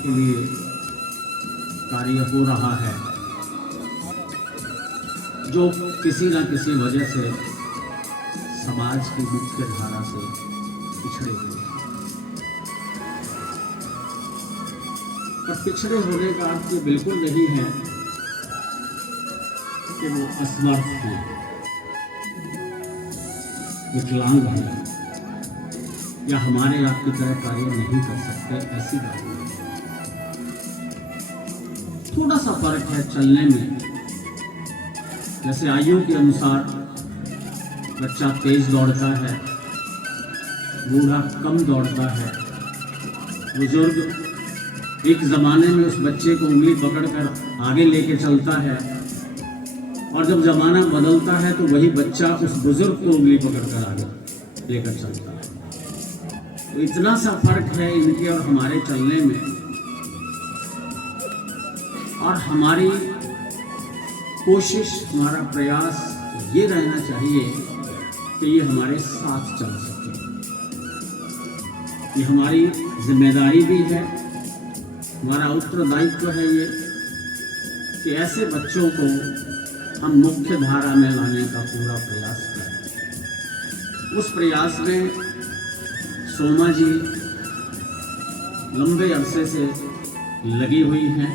के लिए कार्य हो रहा है, जो किसी न किसी वजह से समाज की मुख्य धारा से पिछड़े हुए हैं। और पिछड़े होने का अर्थ ये बिल्कुल नहीं है कि वो असमर्थ हैं, विकलांग हैं या हमारे आपकी तरह कार्य नहीं कर सकते, ऐसी बात नहीं। थोड़ा सा फर्क है चलने में। जैसे आयु के अनुसार बच्चा तेज दौड़ता है, बूढ़ा कम दौड़ता है। बुजुर्ग एक ज़माने में उस बच्चे को उंगली पकड़कर आगे लेके चलता है, और जब ज़माना बदलता है तो वही बच्चा उस बुजुर्ग को उंगली पकड़कर आगे लेकर चलता है। तो इतना सा फर्क है इनके और हमारे चलने में। और हमारी कोशिश, हमारा प्रयास ये रहना चाहिए कि ये हमारे साथ चल सके। ये हमारी जिम्मेदारी भी है, हमारा उत्तरदायित्व है ये कि ऐसे बच्चों को हम मुख्य धारा में लाने का पूरा प्रयास करें। उस प्रयास में सोमा जी लंबे अरसे से लगी हुई हैं।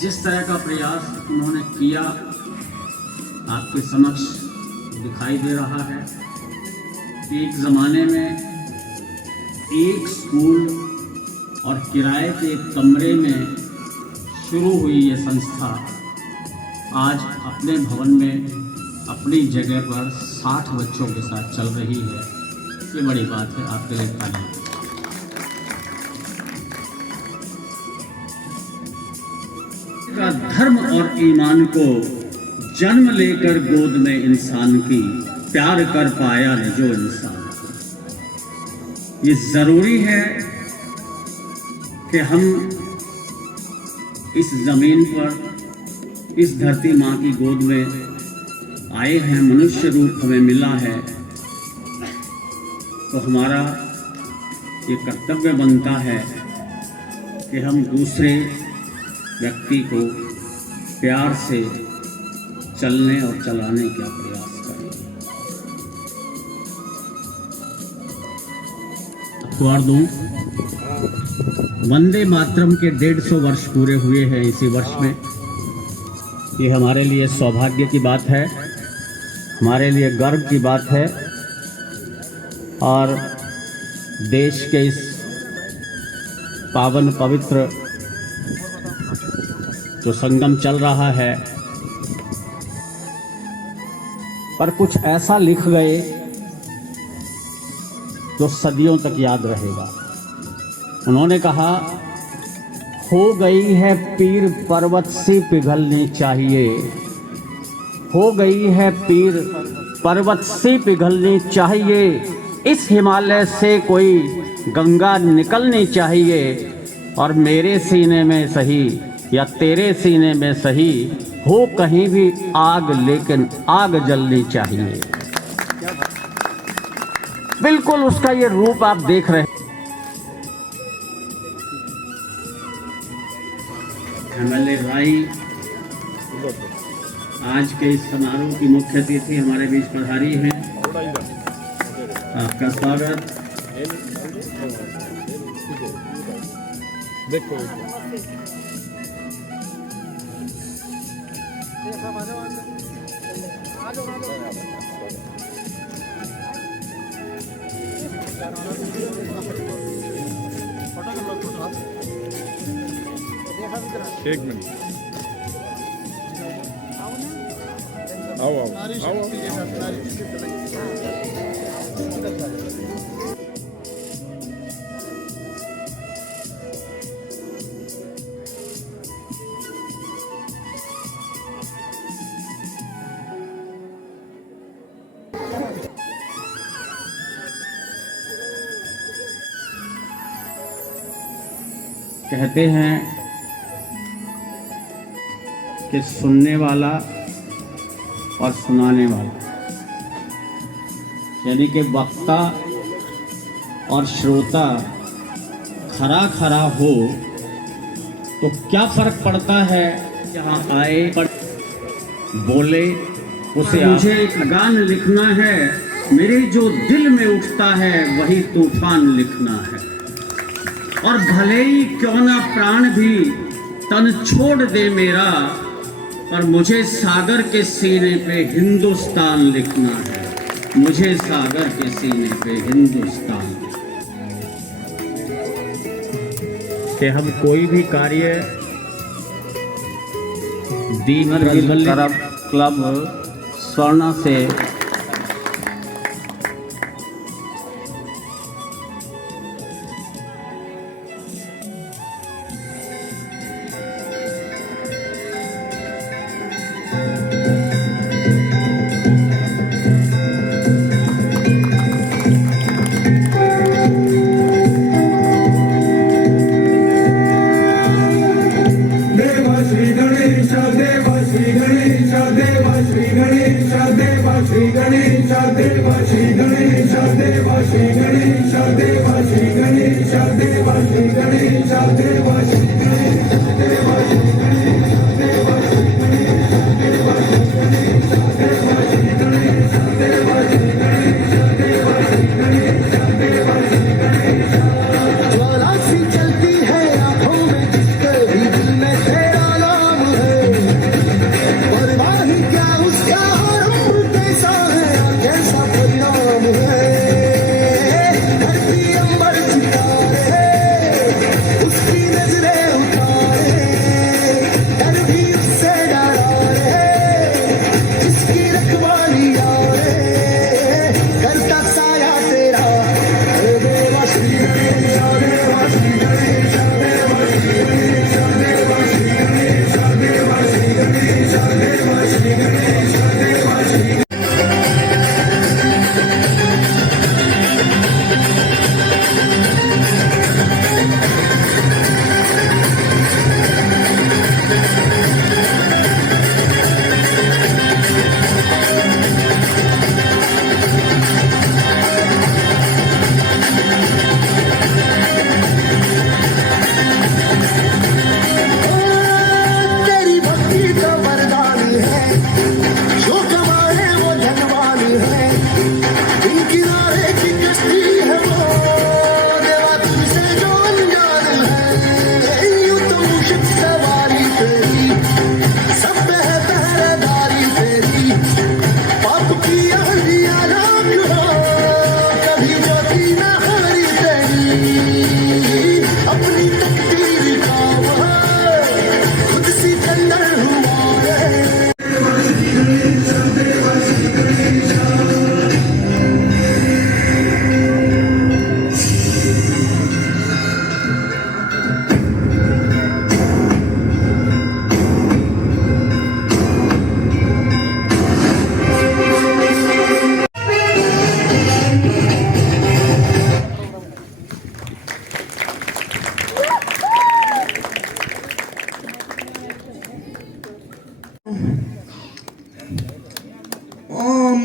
जिस तरह का प्रयास उन्होंने किया आपके समक्ष दिखाई दे रहा है कि एक ज़माने में एक स्कूल और किराए के एक कमरे में शुरू हुई ये संस्था आज अपने भवन में अपनी जगह पर 60 बच्चों के साथ चल रही है। ये बड़ी बात है, आपके लिए ताली। धर्म और ईमान को जन्म लेकर गोद में इंसान की प्यार कर पाया न जो इंसान। ये जरूरी है कि हम इस जमीन पर, इस धरती माँ की गोद में आए हैं, मनुष्य रूप हमें मिला है, तो हमारा ये कर्तव्य बनता है कि हम दूसरे व्यक्ति को प्यार से चलने और चलाने का प्रयास करें। अखबार दूं, वंदे मातरम के 150 वर्ष पूरे हुए हैं इसी वर्ष में। ये हमारे लिए सौभाग्य की बात है, हमारे लिए गर्व की बात है। और देश के इस पावन पवित्र जो संगम चल रहा है, पर कुछ ऐसा लिख गए जो सदियों तक याद रहेगा। उन्होंने कहा, हो गई है पीर पर्वत सी पिघलनी चाहिए, हो गई है पीर पर्वत सी पिघलनी चाहिए, इस हिमालय से कोई गंगा निकलनी चाहिए, और मेरे सीने में सही या तेरे सीने में सही हो कहीं भी आग, लेकिन आग जलनी चाहिए। बिल्कुल उसका ये रूप आप देख रहे हैं। एमएलए राई आज के इस समारोह की मुख्य अतिथि हमारे बीच पधारी हैं। आपका स्वागत। एक मिनट, आओ आओ आओ, कहते हैं कि सुनने वाला और सुनाने वाला यानी कि वक्ता और श्रोता खरा खरा हो तो क्या फर्क पड़ता है। जहाँ आए बोले उसे मुझे एक गान लिखना है, मेरे जो दिल में उठता है वही तूफान लिखना है। और भले ही क्यों ना प्राण भी तन छोड़ दे मेरा, पर मुझे सागर के सीने पे हिंदुस्तान लिखना है। मुझे सागर के सीने पे हिंदुस्तान। कि हम कोई भी कार्य दीन क्लब स्वर्ण से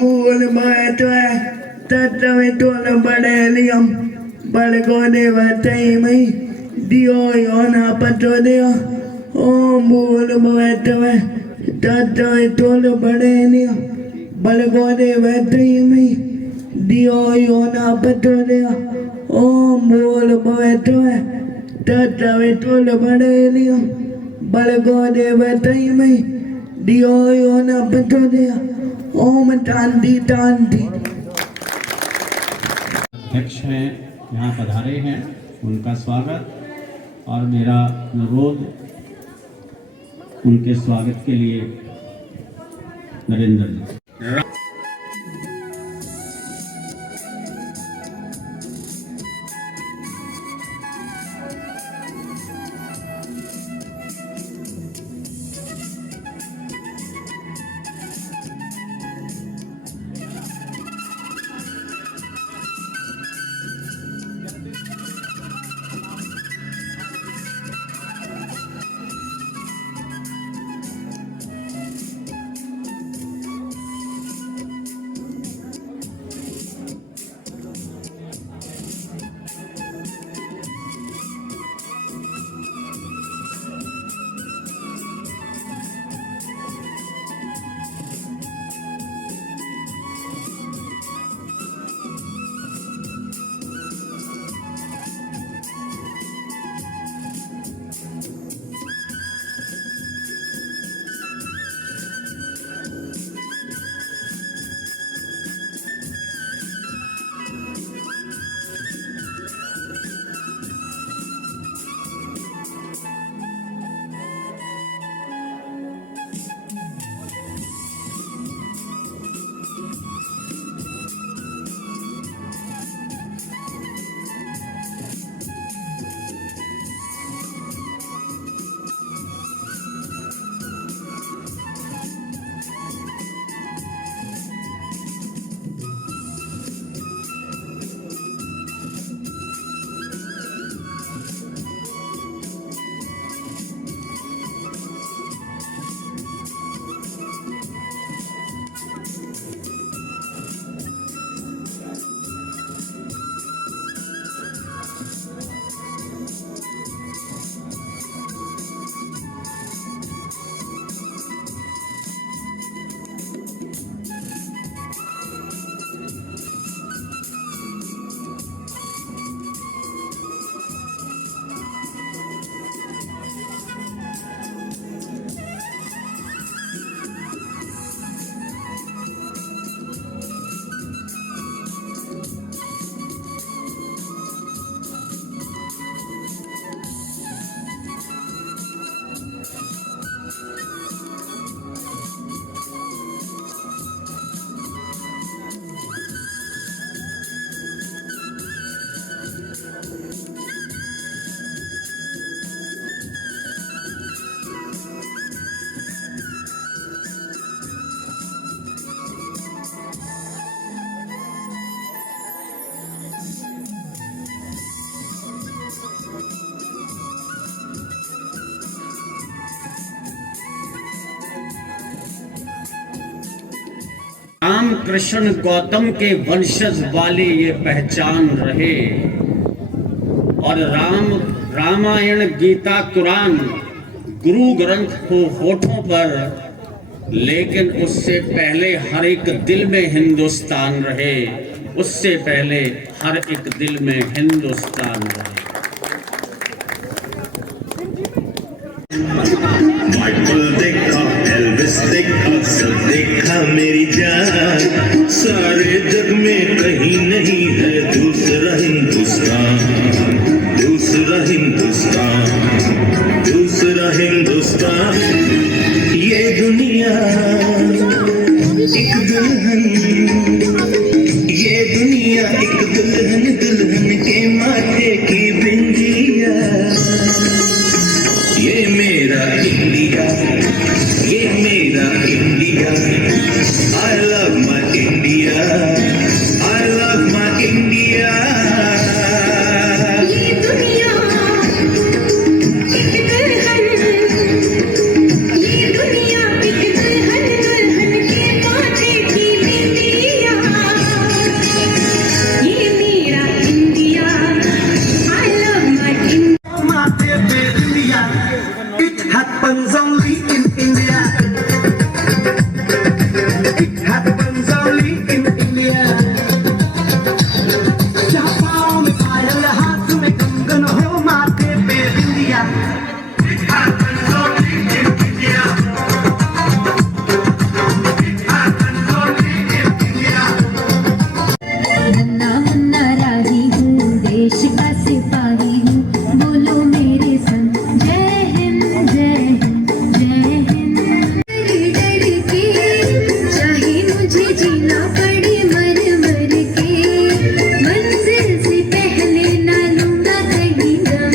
Mul mai toa tatawe tola badeliam balgode vatai mai dio yona patodeo o mul mai toa tatawe tola badeliam balgode vatai mai dio yona patodeo o mul mai toa tatawe tola badeliam balgode vatai mai dio yona patodeo ओम टांडी टांडी। अध्यक्ष हैं यहाँ पधारे हैं, उनका स्वागत और मेरा अनुरोध उनके स्वागत के लिए नरेंद्र जी। राम कृष्ण गौतम के वंशज वाली ये पहचान रहे। और रामायण गीता कुरान गुरु ग्रंथ हो होठों पर, लेकिन उससे पहले हर एक दिल में हिंदुस्तान रहे। उससे पहले हर एक दिल में हिंदुस्तान रहे। माइकल देखा, एल्विस देखा, सब देखा मेरी जान। सारे जग में कहीं नहीं है दूसरा हिंदुस्तान, दूसरा हिंदुस्तान, दूसरा हिंदुस्तान। ये दुनिया एक दुल्हन, ये दुनिया एक दुल्हन, दुल्हन के माथे की बिंदिया। ये मेरा इंडिया, ये मेरा India. I love my India, I love my India। ये दुनिया एक दुल्हन, ये दुनिया एक दुल्हन, दुल्हन के माथे की बिंदिया। ये मेरा India, I love my India। माथे पे बिंदिया, it happens only in India। It happens only in India। जहाँ पाँव में पायल, हाथ में कंगन हो, माथे पे बिंदिया। It happens only in India। It happens only in India। नन्ना मुन्ना राही हूँ, देश का सिपाही हूँ, बोलो मेरे संग जय हिंद, जय हिंद, जय हिंद। डर डर के चाहे मुझे जीना पड़े मर मर के, मंजिल से पहले ना लूंगा कहीं दम,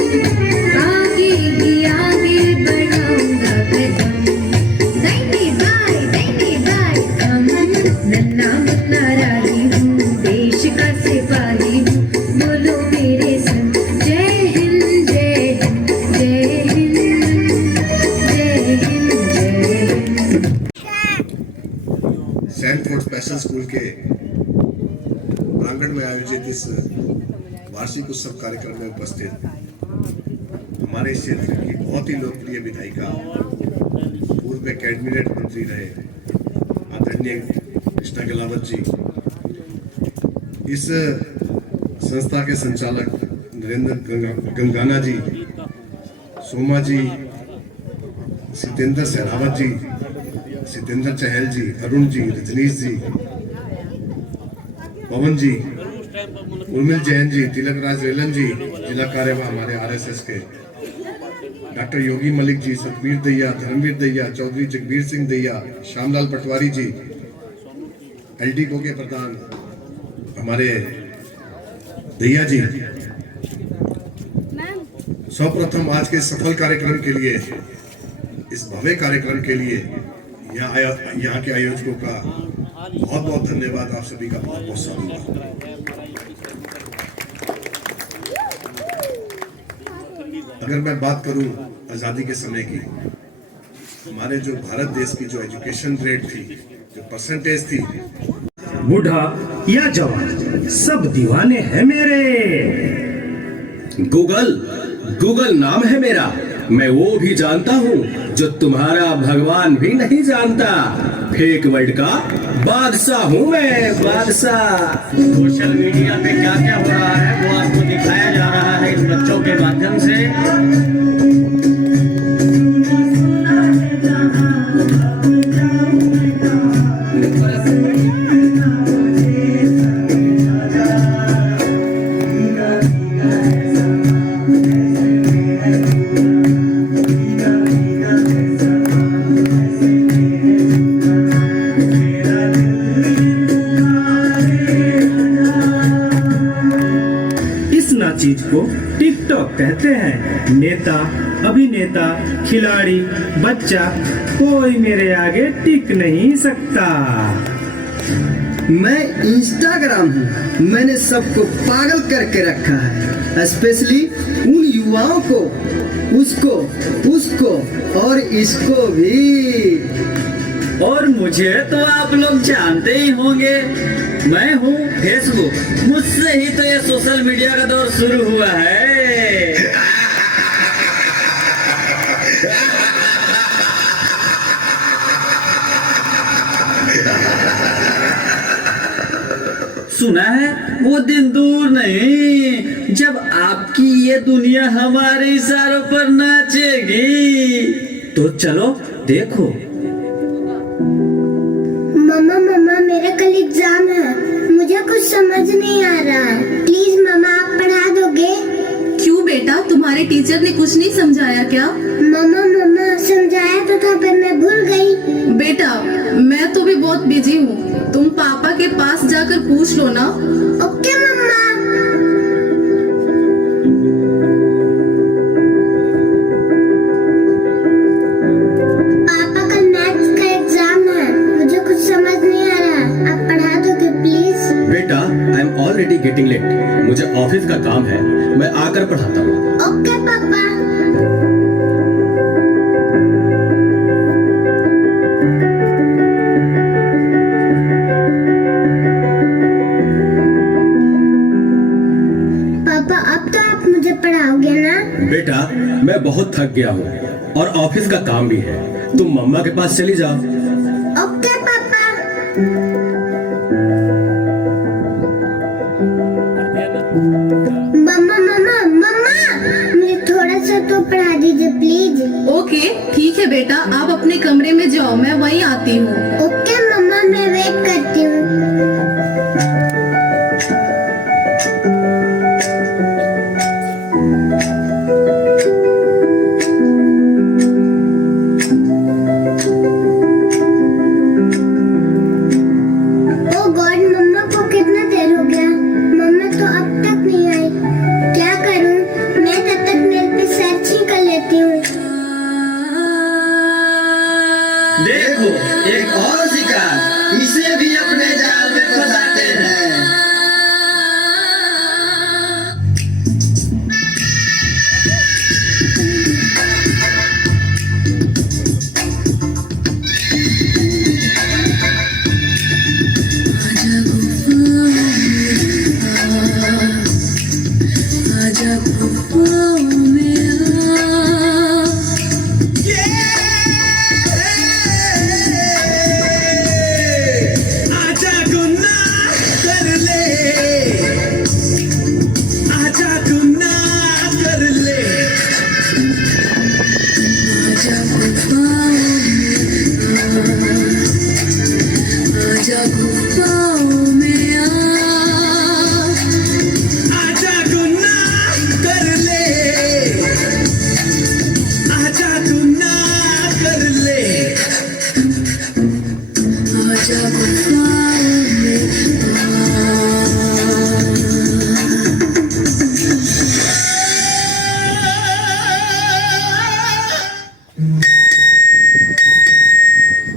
आगे ही आगे बढ़ाऊंगा कदम। दाहिने बाएं हम, नन्ना मुन्ना राही हूँ, देश का सिपाही हूँ, बोलो मेरे संग जय हिंद, जय हिंद, जय हिंद, जय हिंद, जय हिंद। सैनफोर्ड स्पेशल स्कूल के प्रांगण में आयोजित इस वार्षिक उत्सव कार्यक्रम में उपस्थित हमारे क्षेत्र की बहुत ही लोकप्रिय विधायिका, पूर्व में कैबिनेट मंत्री रहे आदरणीय कृष्णा गलावत जी, इस संस्था के संचालक नरेंद्र गंगाना जी, सोमा जी, सितेंद्र सहरावत जी, सितेंद्र चहल जी, अरुण जी, रजनीश जी, पवन जी, उर्मिल जैन जी, तिलक राज रेलन जी, जिला कार्यवाह हमारे आरएसएस के, डॉक्टर योगी मलिक जी, सतबीर दैया, धर्मवीर दैया, चौधरी जगबीर सिंह दैया, श्यामलाल पटवारी जी, एलडीको के प्रधान हमारे दैया जी। सर्वप्रथम आज के सफल कार्यक्रम के लिए, इस भव्य कार्यक्रम के लिए यहाँ के आयोजकों का बहुत बहुत धन्यवाद। आप सभी का बहुत बहुत स्वागत। अगर मैं बात करूं आजादी के समय की, हमारे जो भारत देश की जो एजुकेशन रेट थी, जो परसेंटेज थी, बूढ़ा या जवान सब दीवाने हैं मेरे। गूगल नाम है मेरा, मैं वो भी जानता हूँ जो तुम्हारा भगवान भी नहीं जानता। फेक वर्ल्ड का बादशाह हूँ मैं, बादशाह। सोशल मीडिया पे क्या क्या हो रहा है वो आपको दिखाया जा रहा है इन बच्चों के माध्यम से। चीज को टिकटॉक कहते हैं। नेता, अभिनेता, खिलाड़ी, बच्चा, कोई मेरे आगे टिक नहीं सकता। मैं इंस्टाग्राम हूँ, मैंने सबको पागल करके रखा है, स्पेशली उन युवाओं को, उसको और इसको भी। और मुझे तो आप लोग जानते ही होंगे, मैं हूँ फेसबुक। मुझसे ही तो ये सोशल मीडिया का दौर शुरू हुआ है। सुना है वो दिन दूर नहीं जब आपकी ये दुनिया हमारे इशारों पर नाचेगी। तो चलो देखो। मम्मा मम्मा मेरा कल एग्जाम है, मुझे कुछ समझ नहीं आ रहा है, प्लीज मम्मा आप पढ़ा दोगे? क्यों बेटा, तुम्हारे टीचर ने कुछ नहीं समझाया क्या? मम्मा मम्मा समझाया तो था पर मैं भूल गई। बेटा मैं तो भी बहुत बिजी हूँ, तुम पापा के पास जाकर पूछ लो ना। ओके मम्मा। पापा कल मैथ्स का एग्जाम है, मुझे कुछ समझ नहीं आ रहा, आप पढ़ा दोगे प्लीज? बेटा I am already getting late, मुझे ऑफिस का काम है, मैं आकर पढ़ाता हूँ। ओके पापा। पढ़ाओगे ना? बेटा मैं बहुत थक गया हूँ और ऑफिस का काम भी है, तुम मम्मा के पास चली जाओ। ओके पापा। मम्मा मम्मा मम्मा मुझे थोड़ा सा तो पढ़ा दीजिए प्लीज। ओके ठीक है बेटा, आप अपने कमरे में जाओ, मैं वहीं आती हूँ। ओके मम्मा मैं वेट करती हूँ। देखो एक और शिकार, इसे भी अपने जाल में फंसाते हैं।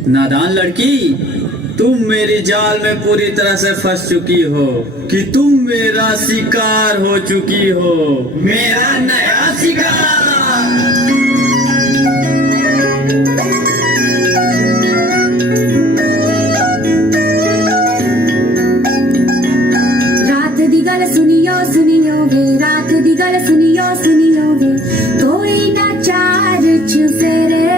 नादान लड़की, तुम मेरी जाल में पूरी तरह से फंस चुकी हो कि तुम मेरा शिकार हो चुकी हो, मेरा नया शिकार। रात दी गल सुनियो सुनियो वे, रात दी गल सुनियो सुनियो वे, कोई ना चार चुफेरे,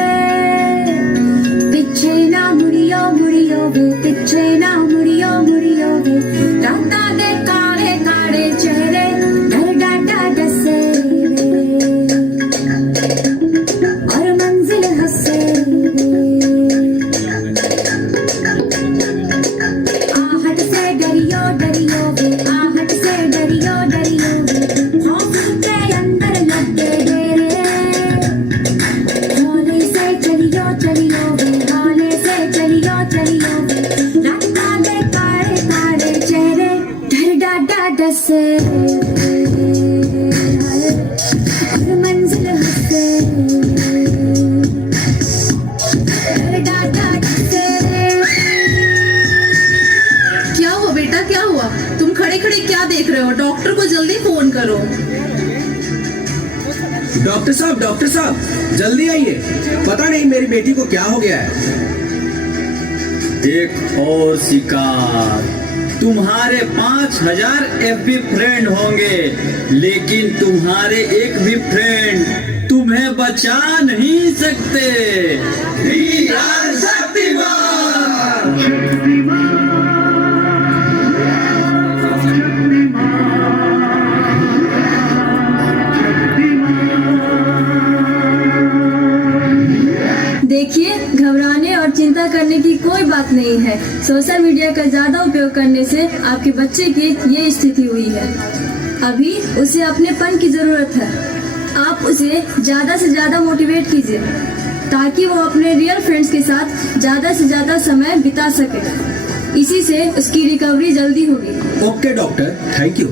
पिछे ना मुड़ियो मुड़ियो वे, पिछे ना मुड़ियो मुड़ियो वे, राता दे काले काले चेहरे डर डाटा डसे वे, और मंजिल हंसे आहट से डरियो डरियो वे, आहट से डरियो डरियो वे, खौफ के अंदर लगे डेरे, हौले से चलियो चलियो वे, हौले से चलियो चलियो वे, राता दे काले काले चेहरे डर डाटा डसे और मंजिल हंसे, डर डाटा डसे। क्या हुआ बेटा, क्या हुआ? तुम खड़े खड़े क्या देख रहे हो? डॉक्टर को जल्दी फोन करो। डॉक्टर साहब जल्दी आइए, पता नहीं मेरी बेटी को क्या हो गया है। एक और शिकार। तुम्हारे 5000 FB फ्रेंड होंगे, लेकिन तुम्हारे एक भी फ्रेंड तुम्हें बचा नहीं सकते। वीर शक्तिमान। देखिए, घबराने और चिंता करने की कोई बात नहीं है। सोशल मीडिया का ज़्यादा उपयोग करने से आपके बच्चे की ये स्थिति हुई है। अभी उसे अपनेपन की ज़रूरत है। आप उसे ज़्यादा से ज़्यादा मोटिवेट कीजिए ताकि वो अपने रियल फ्रेंड्स के साथ ज़्यादा से ज़्यादा समय बिता सके। इसी से उसकी रिकवरी जल्दी होगी। Okay doctor, thank you.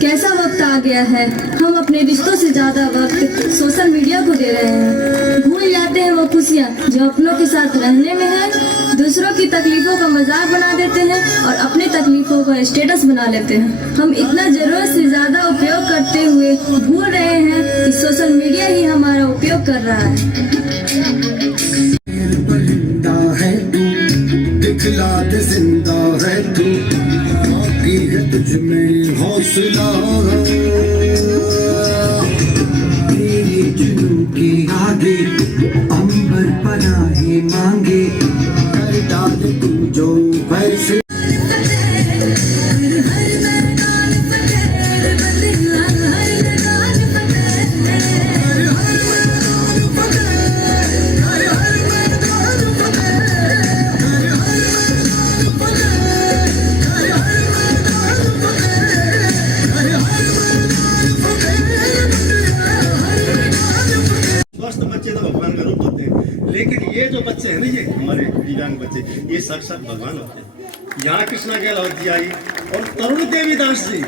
कैसा वक्त आ गया है, हम अपने रिश्तों से ज्यादा वक्त सोशल मीडिया को दे रहे हैं। भूल जाते हैं वो खुशियाँ जो अपनों के साथ रहने में है। दूसरों की तकलीफों का मजाक बना देते हैं और अपनी तकलीफों का स्टेटस बना लेते हैं। हम इतना जरूरत से ज्यादा उपयोग करते हुए भूल रहे हैं कि सोशल मीडिया ही हमारा उपयोग कर रहा है। दिखला दे जिंदा है तू, बाकी है तुझ में हौसला। तेरे जुनून के आगे अंबर पनाहे मांगे, कर डाल तू जो वैसे। स्वस्थ बच्चे तो भगवान का रूप होते हैं, लेकिन ये जो बच्चे हैं ना, ये हमारे दिव्यांग बच्चे, ये साक्षात भगवान होते हैं। यहाँ कृष्णा गहलोत जी आई और तरुण देवीदास जी,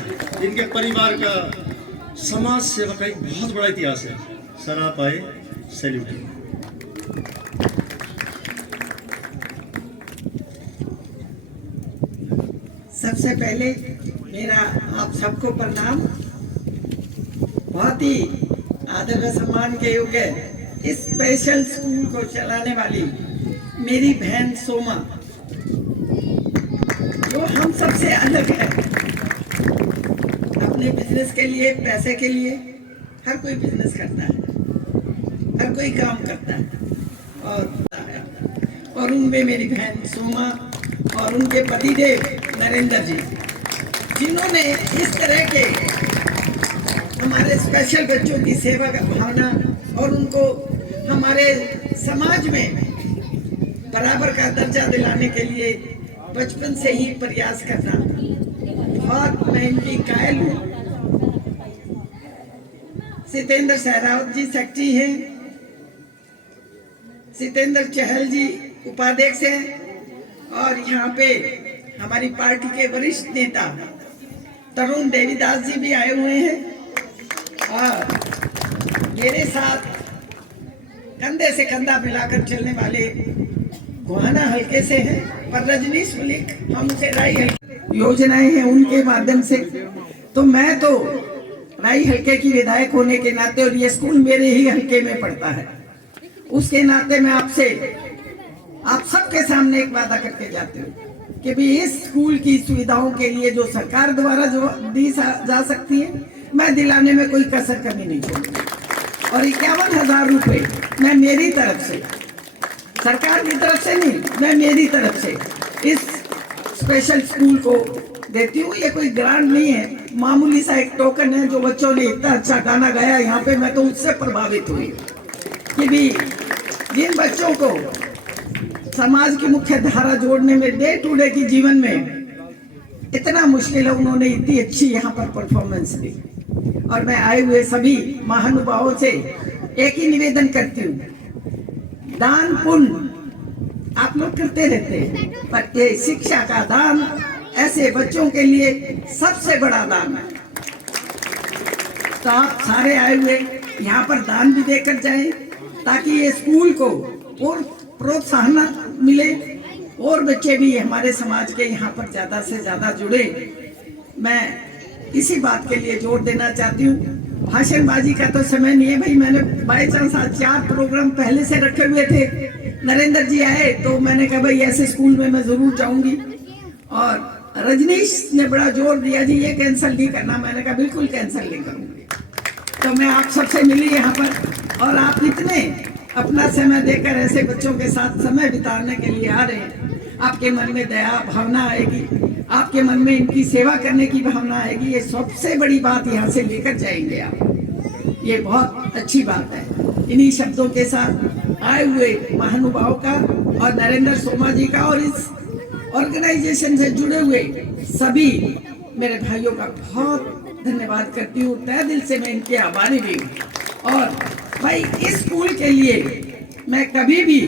इनके परिवार का समाज सेवा का एक बहुत बड़ा इतिहास है। सर आप आए, सैल्यूट। सबसे पहले मेरा आप सबको प्रणाम। बहुत ही आदर व सम्मान के योग्य इस स्पेशल स्कूल को चलाने वाली मेरी बहन सोमा, जो हम सबसे अलग है। अपने बिजनेस के लिए, पैसे के लिए हर कोई बिजनेस करता है, हर कोई काम करता है और उनमें मेरी बहन सोमा और उनके पतिदेव नरेंद्र जी, जिन्होंने इस तरह के हमारे स्पेशल बच्चों की सेवा का भावना और उनको हमारे समाज में बराबर का दर्जा दिलाने के लिए बचपन से ही प्रयास करना, बहुत मैं इनकी कायल हूँ। सितेंद्र सहरावत जी सेक्रेटरी हैं, सितेंद्र चहल जी उपाध्यक्ष हैं और यहाँ पे हमारी पार्टी के वरिष्ठ नेता तरुण देवीदास जी भी आए हुए हैं और मेरे साथ कंधे से कंधा मिलाकर चलने वाले गोहाना हल्के से हैं, पर रजनीश मलिक हम उसे राई हल्के योजनाएं हैं उनके माध्यम से। तो मैं तो राई हल्के की विधायक होने के नाते, और ये स्कूल मेरे ही हल्के में पड़ता है, उसके नाते मैं आपसे आप सबके सामने एक वादा करके जाते हूँ कि भी इस स्कूल की सुविधाओं के लिए जो सरकार द्वारा जो दी जा सकती है, मैं दिलाने में कोई कसर कमी नहीं छोड़ूंगी। और 51,000 रुपए मैं मेरी तरफ से, सरकार की तरफ से नहीं, मैं मेरी तरफ से इस स्पेशल स्कूल को देती हूँ। ये कोई ग्रांट नहीं है, मामूली सा एक टोकन है। जो बच्चों ने इतना अच्छा गाना गाया यहाँ पे, मैं तो उससे प्रभावित हुई कि भी जिन बच्चों को समाज की मुख्य धारा जोड़ने में, डे टू डे की जीवन में इतना मुश्किल है, उन्होंने इतनी अच्छी यहाँ पर परफॉर्मेंस दी। और मैं आए हुए सभी महानुभावों से एक ही निवेदन करती हूँ, दान पुण्य आप लोग करते रहते हैं, पर ये शिक्षा का दान ऐसे बच्चों के लिए सबसे बड़ा दान है। तो आप सारे आए हुए यहाँ पर दान भी देकर जाएं, ताकि ये स्कूल को और प्रोत्साहन मिले और बच्चे भी हमारे समाज के यहाँ पर ज़्यादा से ज़्यादा जुड़े। मैं इसी बात के लिए जोर देना चाहती हूँ। भाषणबाजी का तो समय नहीं है भाई, मैंने बाई चांस आज 4 प्रोग्राम पहले से रखे हुए थे, नरेंद्र जी आए तो मैंने कहा भाई ऐसे स्कूल में मैं जरूर जाऊंगी। और रजनीश ने बड़ा जोर दिया जी ये कैंसिल नहीं करना। मैंने कहा बिल्कुल कैंसिल नहीं करूंगी। तो मैं आप सबसे मिली यहाँ पर, और आप इतने अपना समय देकर ऐसे बच्चों के साथ समय बिताने के लिए आ रहे हैं। आपके मन में दया भावना आएगी, आपके मन में इनकी सेवा करने की भावना आएगी। ये सबसे बड़ी बात यहाँ से लेकर जाएंगे आप, ये बहुत अच्छी बात है। इन्हीं शब्दों के साथ आए हुए महानुभाव का और नरेंद्र सोमा जी का और इस ऑर्गेनाइजेशन से जुड़े हुए सभी मेरे भाइयों का बहुत धन्यवाद करती हूँ। तहे दिल से मैं इनके आभारी भी हूँ। और भाई इस स्कूल के लिए मैं कभी भी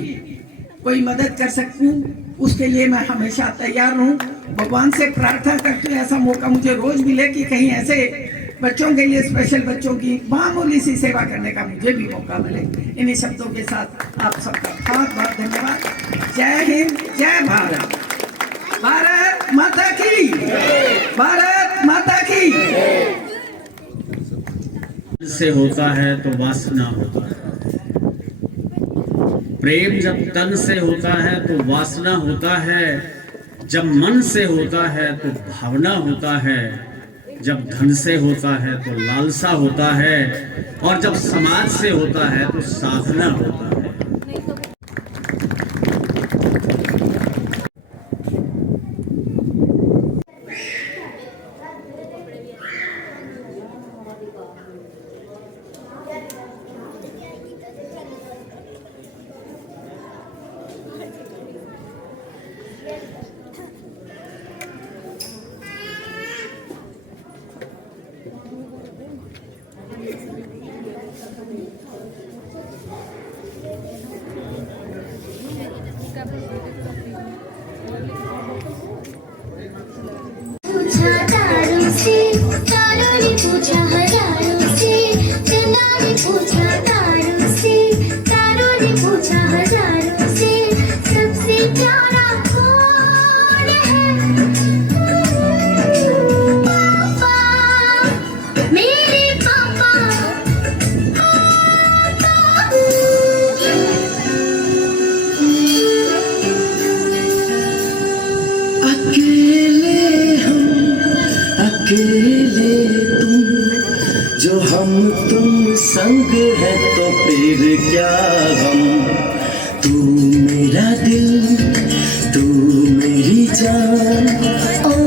कोई मदद कर सकूं उसके लिए मैं हमेशा तैयार हूँ। भगवान से प्रार्थना करती हूँ ऐसा मौका मुझे रोज मिले कि कहीं ऐसे बच्चों के लिए, स्पेशल बच्चों की मामूली सी सेवा करने का मुझे भी मौका मिले। इन्हीं शब्दों के साथ आप सबका बहुत बहुत धन्यवाद। जय हिंद, जय भारत, भारत माता की, भारत माता की। से होता है तो वासना होता है, प्रेम जब तन से होता है तो वासना होता है, जब मन से होता है तो भावना होता है, जब धन से होता है तो लालसा होता है, और जब समाज से होता है तो साधना होता है। पूछा तारों से, तारों ने पूछा हजारों से, चंदा ने पूछा तारों से, तारों ने पूछा हजारों से, सबसे प्यारा कौन है? पापा, मेरे पापा। अकेले तुम, जो हम तुम संग है तो फिर क्या हम। तू मेरा दिल, तू मेरी जान। Oh,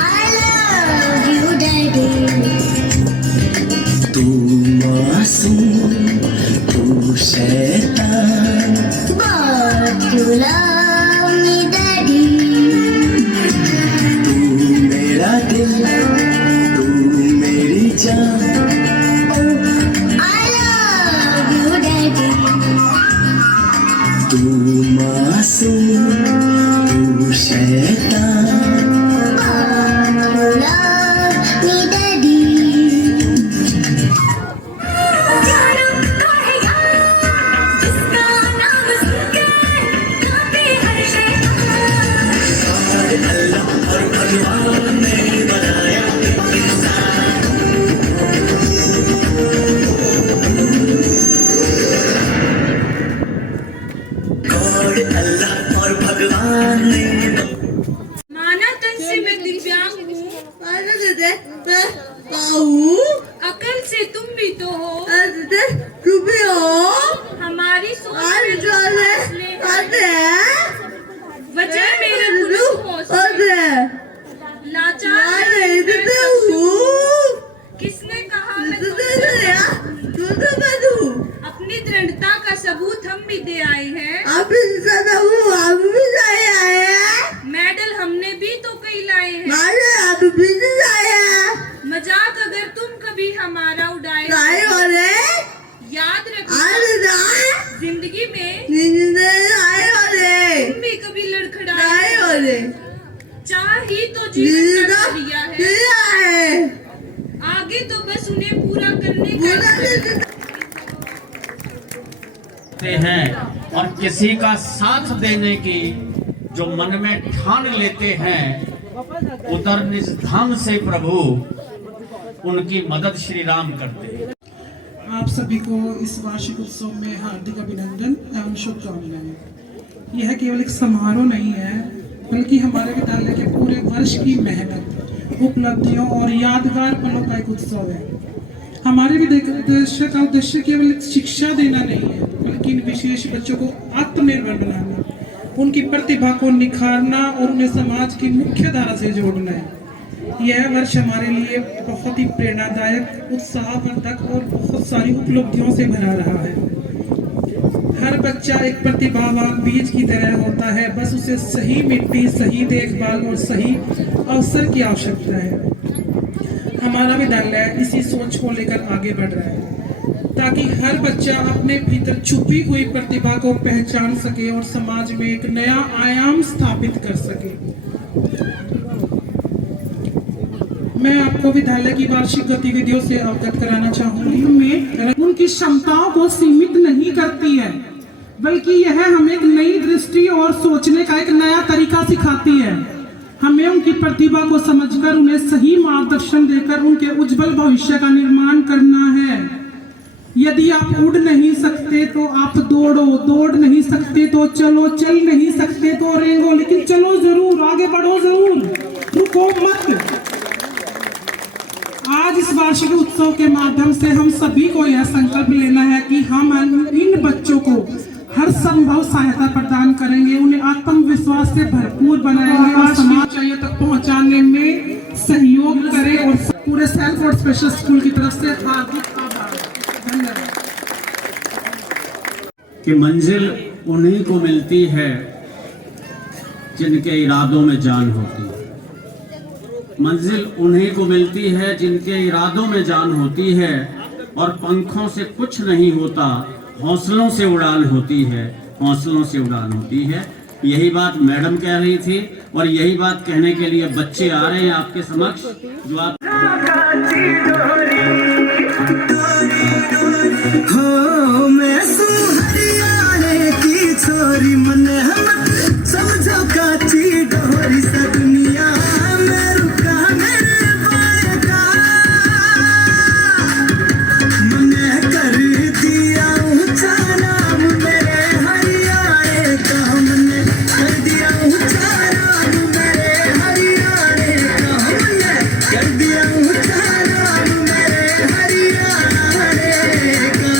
I love you, Daddy. तू मासूम, तू शैतान। But you love me, Daddy. तू मेरा दिल, तू मेरी जान। Oh, I love you, Daddy. तू मासूम, तू शैतान। But you love me, Daddy. जानो कौन है यार, जिसका नाम सुनके कांपे हर शैतान। अल्लाह और भगवान ने माना तन से मैं दिव्यांग हूँ, अकल से तुम भी तो हो, हमारी सोच में जो फैसले हैं, वजह मेरे लाचार किसने कहा मैं अपनी दृढ़ता का सबूत हम भी दे आए हैं। मेडल हमने भी तो कई लाए हैं। मजाक अगर तुम कभी हमारा उड़ाए, याद रखो जिंदगी में तुम भी कभी लड़खड़ाए, चाह ही तो जीवन का दिया है, आगे तो बस उन्हें पूरा करने का हैं और किसी का साथ देने की जो मन में ठान लेते हैं, उधर निज धाम से प्रभु उनकी मदद श्री राम करते हैं। आप सभी को इस वार्षिक उत्सव में हार्दिक अभिनंदन एवं शुभकामनाएं। यह केवल एक समारोह नहीं है, बल्कि हमारे विद्यालय के पूरे वर्ष की मेहनत, उपलब्धियों और यादगार पलों का एक उत्सव है। हमारे विद्यालय का उद्देश्य केवल शिक्षा देना नहीं है, बल्कि इन विशेष बच्चों को आत्मनिर्भर बनाना, उनकी प्रतिभा को निखारना और उन्हें समाज की मुख्य धारा से जोड़ना है। यह वर्ष हमारे लिए बहुत ही प्रेरणादायक, उत्साहवर्धक और बहुत सारी उपलब्धियों से भरा रहा है। हर बच्चा एक प्रतिभावान बीज की तरह होता है, बस उसे सही मिट्टी, सही देखभाल और सही अवसर की आवश्यकता है। हमारा विद्यालय इसी सोच को लेकर आगे बढ़ रहा है, ताकि हर बच्चा अपने भीतर छुपी हुई प्रतिभा को पहचान सके और समाज में एक नया आयाम स्थापित कर सके। मैं आपको विद्यालय की वार्षिक गतिविधियों से अवगत कराना चाहूंगी। में उनकी क्षमताओं को सीमित नहीं करती है, बल्कि यह हमें एक नई दृष्टि और सोचने का एक नया तरीका सिखाती है। हमें उनकी प्रतिभा को समझकर उन्हें सही मार्गदर्शन देकर उनके उज्जवल भविष्य का निर्माण करना है। यदि आप उड़ नहीं सकते तो आप दौड़ो, दौड़ नहीं सकते तो चलो, चल नहीं सकते तो रेंगो, लेकिन चलो जरूर, आगे बढ़ो जरूर, रुको मत। आज इस वार्षिक उत्सव के माध्यम से हम सभी को यह संकल्प लेना है कि हम इन बच्चों को हर संभव सहायता प्रदान करेंगे, उन्हें आत्मविश्वास से भरपूर बनाएंगे और समाज ऊंचाइयों तक पहुंचाने में सहयोग करें। और पूरे सेल्फ और स्पेशल स्कूल की तरफ से हार्दिक आभार, धन्यवाद। कि मंजिल उन्हीं को मिलती है जिनके इरादों में जान होती है। मंजिल उन्हीं को मिलती है जिनके इरादों में जान होती है, और पंखों से कुछ नहीं होता, हौसलों से उड़ान होती है, हौसलों से उड़ान होती है। यही बात मैडम कह रही थी, और यही बात कहने के लिए बच्चे आ रहे हैं आपके समक्ष, जो आप हो मैं हरियाणे की छोरी, मन समझो काची डोरी सा दुनिया में रुका मेरे बारे का, मैंने कर दिया ऊंचा नाम मेरे हरियाणे का, मैंने कर दिया ऊंचा नाम मेरे हरियाणे का, मैंने कर दिया ऊंचा नाम मेरे हरियाणे का।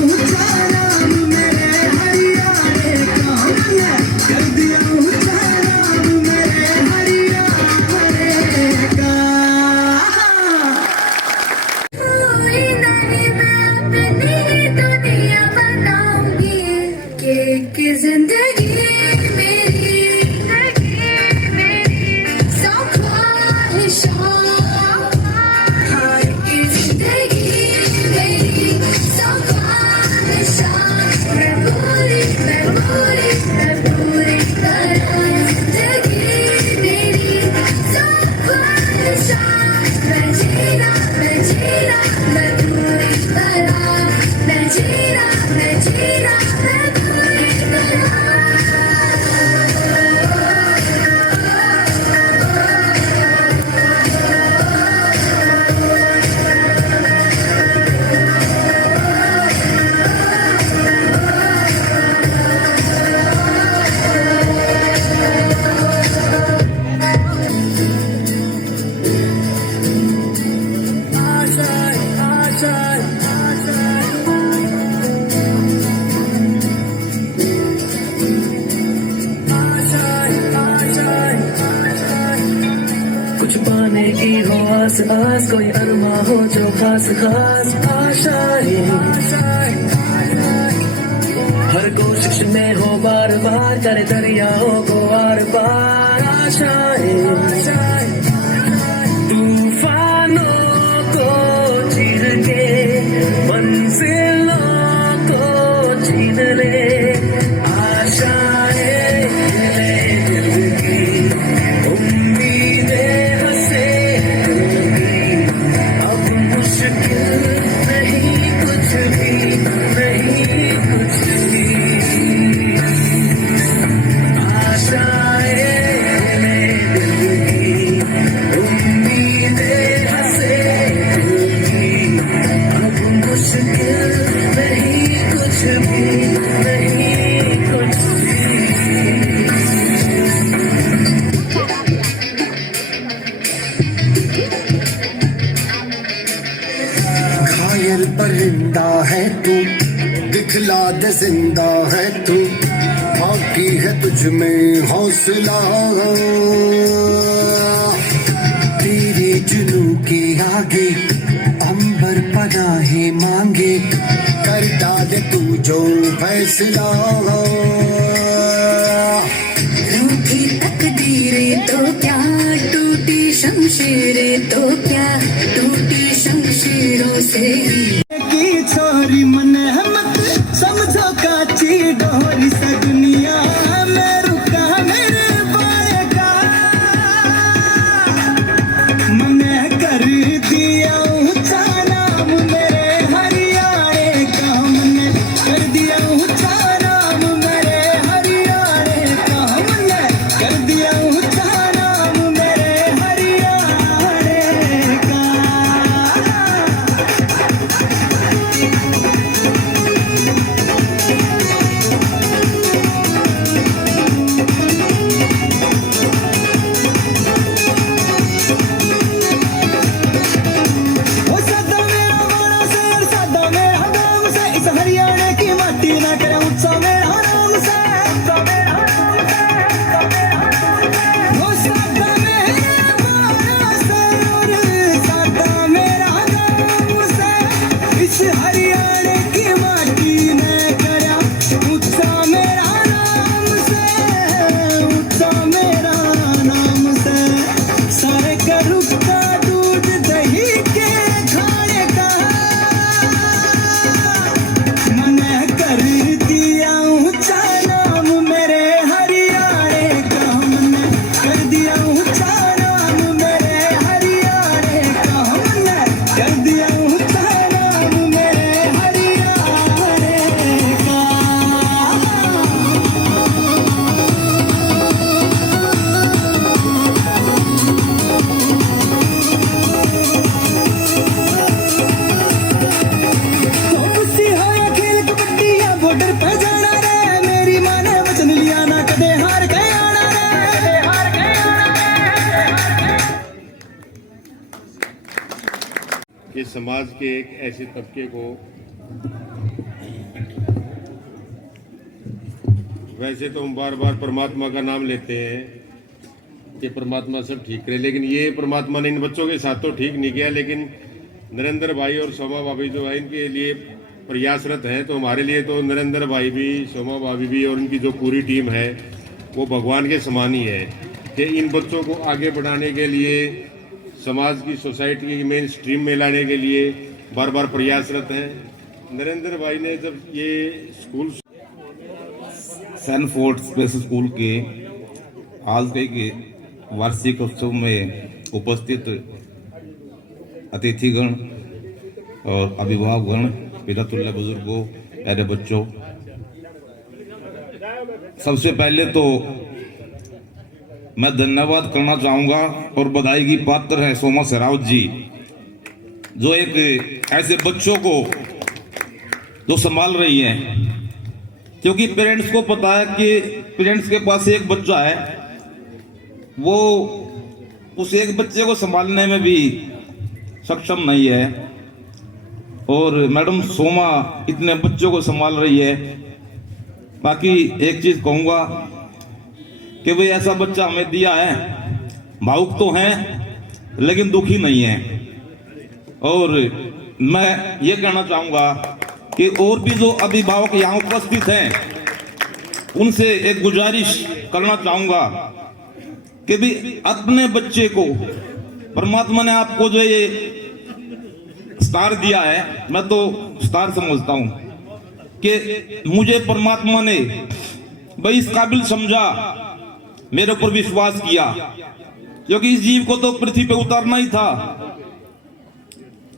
ऊंचा मैं पूरी तरह, मैं जीना, मैं जीना, मैं पूरी तरह। कुछ पाने की हो आस आस, कोई अरमा हो जो खास खास आशाएं, हर कोशिश में हो बार बार, करे दरियाओं को आर पार आशाएं, तूफानों को चीर के मंजिलों को छीन ले आशाएं, ले दिल की उम्मीदें हंसे होंगी, अब मुश्किल नहीं कुछ भी, नहीं कुछ भी, आशाएं ले दिल की उम्मीदें हंसे होंगी, अब मुश्किल नहीं कुछ भी, नहीं कुछ भी। घायल परिंदा है तू, दिखला दे जिंदा है तू, बाकी है तुझ में हौसला, तेरे जुनू के आगे अंबर पनाहे मांगे, कर डाले तू जो फैसला, रूठी तकदीरें तो क्या, टूटी शमशीरें तो क्या, टूटी शमशीरों से ही की छोरी मन मत समझो काची डोरी सा, दुनिया में रुका मेरे पाएगा, मैंने कर दिया ऊंचा नाम मेरे हरियाणे का, मैंने कर दिया ऊंचा नाम मेरे हरियाणे का, मैंने कर दिया ऊंचा नाम मेरे हरियाणे का। ओ सदा मेरा वाला शेर, सदा मेरा नाम से, इस हरियाणा की माटी ना करे उत्साह मेरा नाम से, ओ सदा मेरा वाला शेर, सदा मेरा नाम से, इस हरियाणा की माटी ना करे उत्साह मेरा नाम से, उत्साह मेरा नाम से, सारे करू का दूध दही के खाने का, मैंने कर दिया ऊंचा नाम मेरे हरियाणे का, मैंने कर दिया ऊंचा नाम मेरे हरियाणे का, मैंने कर दिया ऊंचा नाम मेरे हरियाणे का। तो कुश्ती हो या खेल कबड्डी या बॉर्डर पे जाना रे, मेरी माँ ने वचन लिया ना कदे हार के आना रे, हार के आना रे। कि समाज के एक ऐसे तबके को, वैसे तो हम बार बार परमात्मा का नाम लेते हैं कि परमात्मा सब ठीक करे, लेकिन ये परमात्मा ने इन बच्चों के साथ तो ठीक नहीं किया, लेकिन नरेंद्र भाई और सोमा भाभी जो है इनके लिए प्रयासरत हैं, तो हमारे लिए तो नरेंद्र भाई भी, सोमा भाभी भी और इनकी जो पूरी टीम है वो भगवान के समान ही है, कि इन बच्चों को आगे बढ़ाने के लिए, समाज की, सोसाइटी की मेन स्ट्रीम में लाने के लिए बार बार प्रयासरत हैं। नरेंद्र भाई ने जब ये स्कूल सैनफोर्ड स्पेशल स्कूल के आज के वार्षिक उत्सव में उपस्थित अतिथिगण और अभिभावकगण, पितातुल्य बुजुर्गों, प्यारे बच्चों, सबसे पहले तो मैं धन्यवाद करना चाहूंगा और बधाई की पात्र है सोमा सहरावत जी, जो एक ऐसे बच्चों को जो संभाल रही हैं। क्योंकि पेरेंट्स को पता है कि पेरेंट्स के पास एक बच्चा है, वो उस एक बच्चे को संभालने में भी सक्षम नहीं है, और मैडम सोमा इतने बच्चों को संभाल रही है। बाकी एक चीज कहूंगा कि भाई ऐसा बच्चा हमें दिया है, भावुक तो हैं लेकिन दुखी नहीं है। और मैं ये कहना चाहूंगा कि और भी जो अभिभावक यहाँ उपस्थित हैं, उनसे एक गुजारिश करना चाहूंगा कि भी अपने बच्चे को, परमात्मा ने आपको जो ये स्टार दिया है, मैं तो स्टार समझता हूं कि मुझे परमात्मा ने भाई इस काबिल समझा, मेरे ऊपर विश्वास किया, क्योंकि इस जीव को तो पृथ्वी पे उतारना ही था,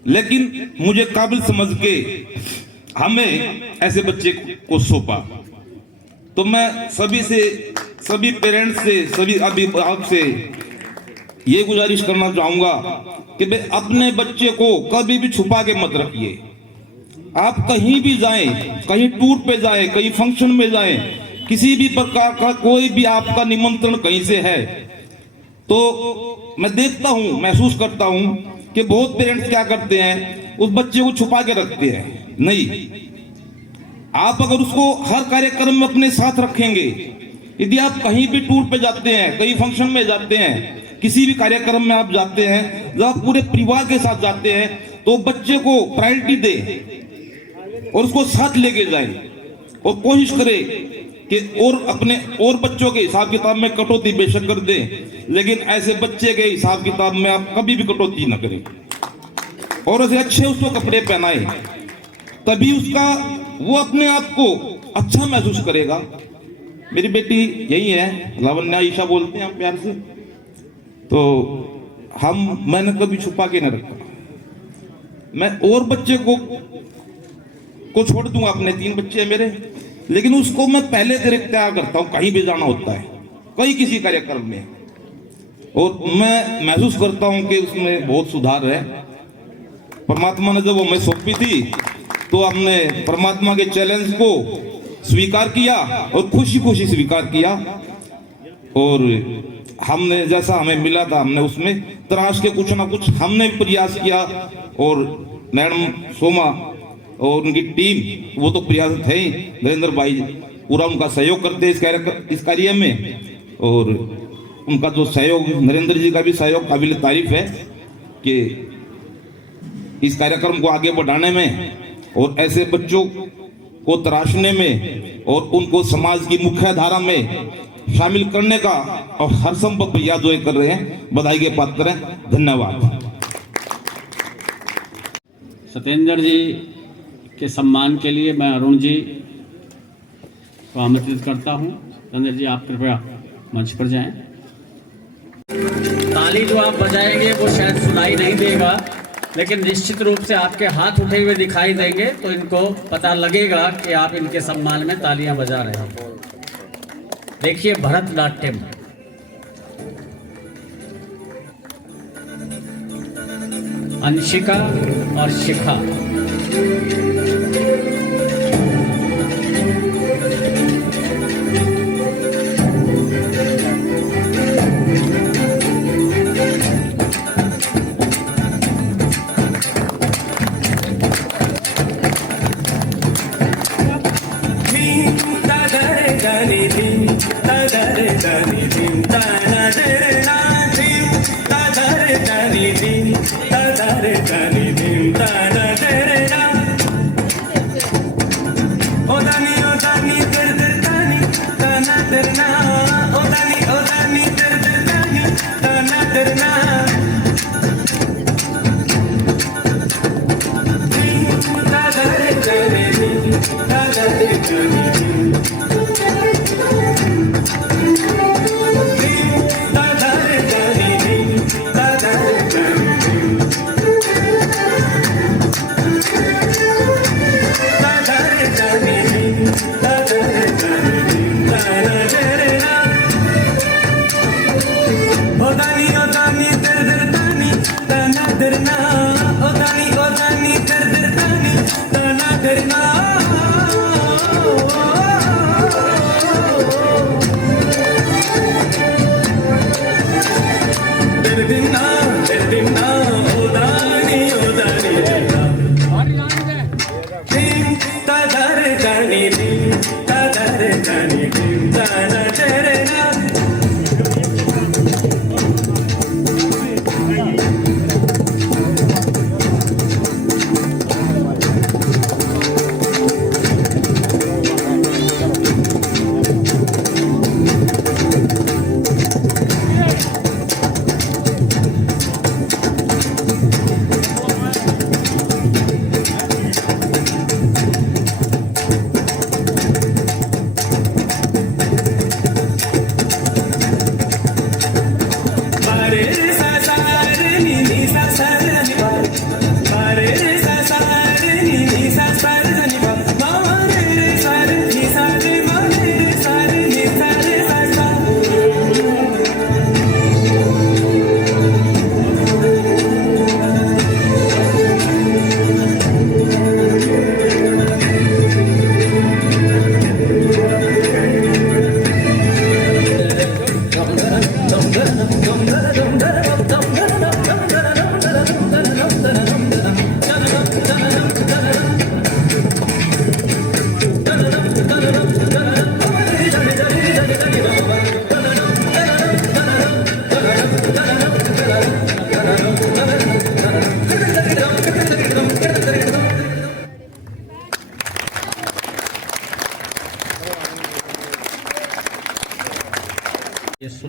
लेकिन मुझे काबिल समझ के हमें ऐसे बच्चे को सौंपा। तो मैं सभी से, सभी पेरेंट्स से, सभी अभिभावक से ये गुजारिश करना चाहूंगा कि भाई अपने बच्चे को कभी भी छुपा के मत रखिए। आप कहीं भी जाएं, कहीं टूर पे जाएं, कहीं फंक्शन में जाएं, किसी भी प्रकार का कोई भी आपका निमंत्रण कहीं से है, तो मैं देखता हूं, महसूस करता हूं कि बहुत पेरेंट्स क्या करते हैं, उस बच्चे को छुपा के रखते हैं। नहीं, आप अगर उसको हर कार्यक्रम में अपने साथ रखेंगे, यदि आप कहीं भी टूर पे जाते हैं, कहीं फंक्शन में जाते हैं, किसी भी कार्यक्रम में आप जाते हैं, जब आप पूरे परिवार के साथ जाते हैं, तो बच्चे को प्रायोरिटी दे और उसको साथ लेके जाए, और कोशिश करें कि और अपने और बच्चों के हिसाब किताब में कटौती बेशक कर दें, लेकिन ऐसे बच्चे के हिसाब किताब में आप कभी भी कटौती न करें, और उसे अच्छे उसको कपड़े पहनाएं, तभी उसका वो अपने आप को अच्छा महसूस करेगा। मेरी बेटी यही है, लावण्या ईशा बोलते हैं हम प्यार से, तो मैंने कभी छुपा के न रखा। मैं और बच्चे को छोड़ दूंगा, अपने 3 बच्चे हैं मेरे, लेकिन उसको मैं पहले डायरेक्ट तैयार करता हूं, कहीं भी जाना होता है, कहीं किसी कार्यक्रम में, और मैं महसूस करता हूं कि उसमें बहुत सुधार है। परमात्मा ने जब वो हमें सौंपी थी, तो हमने परमात्मा के चैलेंज को स्वीकार किया और खुशी खुशी स्वीकार किया, और हमने जैसा हमें मिला था, हमने उसमें तराश के कुछ ना कुछ हमने प्रयास किया, और मैडम सोमा और उनकी टीम, वो तो प्रयास थे ही, नरेंद्र भाई पूरा उनका सहयोग करते इस कार्य में, और उनका जो सहयोग, नरेंद्र जी का भी सहयोग काबिल तारीफ है कि इस कार्यक्रम को आगे बढ़ाने में और ऐसे बच्चों को तराशने में और उनको समाज की मुख्य धारा में शामिल करने का और हर संभव प्रयास जो कर रहे हैं, बधाई के पात्र हैं। धन्यवाद। सत्येंद्र जी के सम्मान के लिए मैं अरुण जी को आमंत्रित करता हूं। सत्येंद्र जी, आप कृपया मंच पर जाएं। ताली जो आप बजाएंगे वो शायद सुनाई नहीं देगा, लेकिन निश्चित रूप से आपके हाथ उठे हुए दिखाई देंगे, तो इनको पता लगेगा कि आप इनके सम्मान में तालियां बजा रहे हैं। देखिए भरतनाट्यम। अंशिका और शिखा।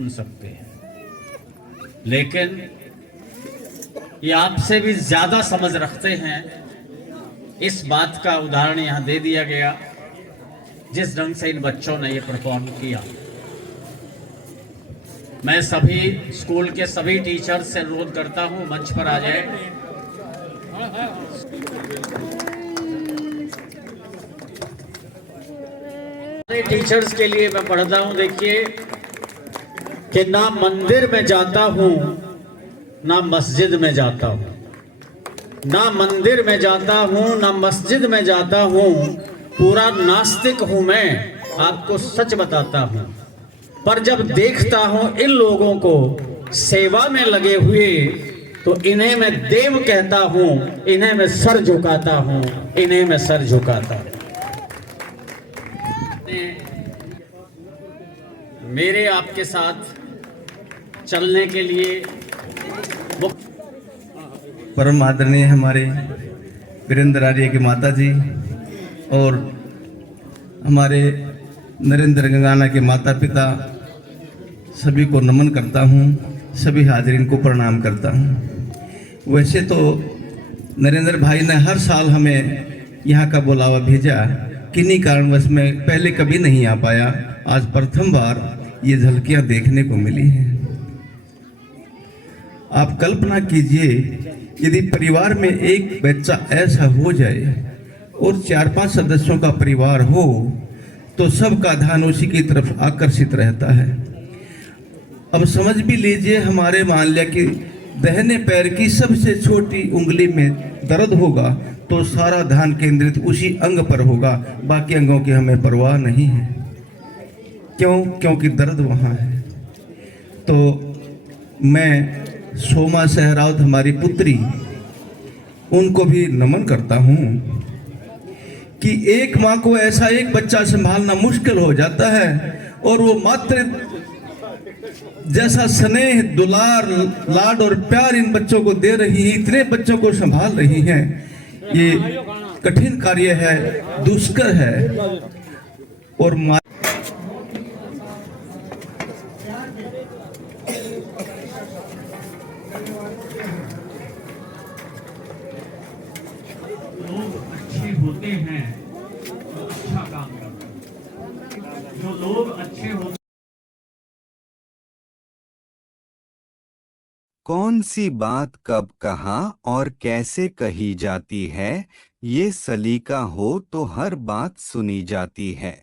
सुन सकते हैं, लेकिन ये आपसे भी ज्यादा समझ रखते हैं। इस बात का उदाहरण यहाँ दे दिया गया जिस ढंग से इन बच्चों ने ये परफॉर्म किया। मैं सभी स्कूल के सभी टीचर्स से अनुरोध करता हूं मंच पर आ जाए। टीचर्स के लिए मैं पढ़ता हूं, देखिए कि ना मंदिर में जाता हूं ना मस्जिद में जाता हूं, ना मंदिर में जाता हूं ना मस्जिद में जाता हूं, पूरा नास्तिक हूं मैं, आपको सच बताता हूं। पर जब देखता हूं इन लोगों को सेवा में लगे हुए तो इन्हें मैं देव कहता हूं, इन्हें मैं सर झुकाता हूं, इन्हें मैं सर झुकाता हूं। मेरे आपके साथ चलने के लिए परम आदरणीय हमारे वीरेंद्र आर्य की माता जी और हमारे नरेंद्र गंगाना के माता पिता सभी को नमन करता हूँ, सभी हाजिरीन को प्रणाम करता हूँ। वैसे तो नरेंद्र भाई ने हर साल हमें यहाँ का बुलावा भेजा, किन्हीं कारणवश मैं पहले कभी नहीं आ पाया। आज प्रथम बार ये झलकियाँ देखने को मिली हैं। आप कल्पना कीजिए यदि परिवार में एक बच्चा ऐसा हो जाए और 4-5 सदस्यों का परिवार हो तो सबका ध्यान उसी की तरफ आकर्षित रहता है। अब समझ भी लीजिए हमारे मान लिया कि दाहिने पैर की सबसे छोटी उंगली में दर्द होगा तो सारा ध्यान केंद्रित उसी अंग पर होगा, बाकी अंगों की हमें परवाह नहीं है। क्यों? क्योंकि दर्द वहाँ है। तो मैं सोमा सहरावत हमारी पुत्री, उनको भी नमन करता हूँ कि एक माँ को ऐसा एक बच्चा संभालना मुश्किल हो जाता है और वो मात्र जैसा स्नेह दुलार लाड और प्यार इन बच्चों को दे रही है, इतने बच्चों को संभाल रही हैं, ये कठिन कार्य है, दुष्कर है। और लोग अच्छे होते हैं तो अच्छा काम करते हैं, जो लोग अच्छे होते। कौन सी बात कब कहाँ और कैसे कही जाती है, ये सलीका हो तो हर बात सुनी जाती है।